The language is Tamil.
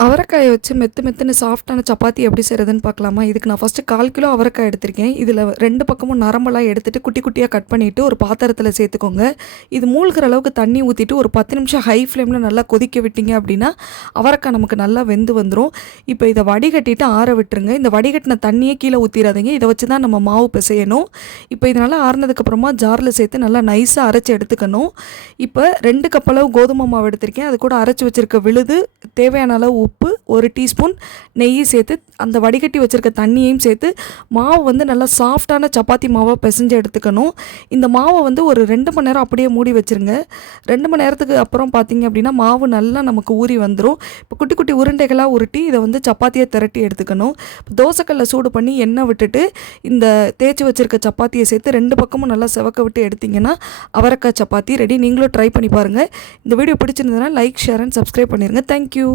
a அவரைக்காயை வச்சு மெத்து மெத்துன்னு சாஃப்டான சப்பாத்தி எப்படி செய்கிறதுன்னு பார்க்கலாமா? இதுக்கு நான் ஃபஸ்ட்டு கால் கிலோ அவரைக்காய் எடுத்திருக்கேன். இதில் ரெண்டு பக்கமும் நரம்பெல்லாம் எடுத்துகிட்டு குட்டி குட்டியாக கட் பண்ணிவிட்டு ஒரு பாத்திரத்தில் சேர்த்துக்கோங்க. இது மூழ்கிற அளவுக்கு தண்ணி ஊற்றிட்டு ஒரு பத்து நிமிஷம் ஹை ஃப்ளேமில் நல்லா கொதிக்க விட்டீங்க அப்படின்னா அவரைக்காய் நமக்கு நல்லா வெந்து வந்துடும் இப்போ இதை வடிகட்டிட்டு ஆற விட்டுருங்க. இந்த வடிகட்டின தண்ணியே கீழே ஊற்றிடாதீங்க இதை வச்சு தான் நம்ம மாவு பிசையணும். இப்போ இதனால் ஆறுனதுக்கப்புறமா ஜாரில் சேர்த்து நல்லா நைஸாக அரைச்சி எடுத்துக்கணும். இப்போ ரெண்டு கப்பளவு கோதுமை மாவு எடுத்திருக்கேன். அது கூட அரைச்சி வச்சுருக்க விழுது தேவையான அளவு உப்பு ஒரு டீஸ்பூன் நெய்யும் சேர்த்து அந்த வடிகட்டி வச்சுருக்க தண்ணியையும் சேர்த்து மாவு வந்து நல்லா சாஃப்டான சப்பாத்தி மாவை பிசைஞ்சு எடுத்துக்கணும். இந்த மாவை வந்து ஒரு ரெண்டு மணி நேரம் அப்படியே மூடி வச்சுருங்க. ரெண்டு மணி நேரத்துக்கு அப்புறம் பார்த்தீங்க அப்படின்னா மாவு நல்லா நமக்கு ஊறி வந்துடும் இப்போ குட்டி குட்டி உருண்டைகளாக உருட்டி இதை வந்து சப்பாத்தியை திரட்டி எடுத்துக்கணும். இப்போ தோசைக்கல்ல சூடு பண்ணி எண்ணெய் விட்டுட்டு இந்த தேய்ச்சி வச்சுருக்க சப்பாத்தியை சேர்த்து ரெண்டு பக்கமும் நல்லா செவக்க விட்டு எடுத்திங்கன்னா அவரைக்காய் சப்பாத்தி ரெடி நீங்களும் ட்ரை பண்ணி பாருங்கள் இந்த வீடியோ பிடிச்சிருந்ததுன்னா லைக் ஷேர் அண்ட் சப்ஸ்கிரைப் பண்ணிடுங்க தேங்க்யூ